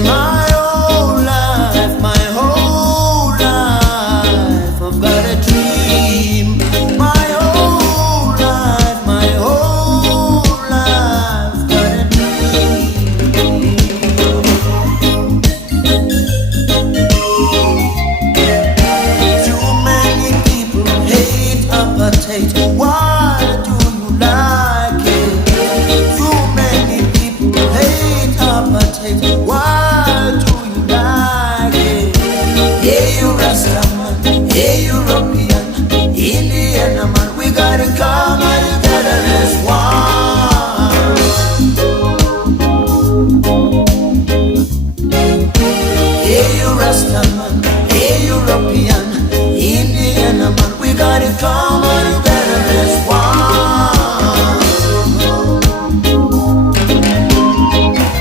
my whole life, I've got a dream. My whole life, got a dream. Too many people hate apartheid. Why do you like it? Too many people hate apartheid.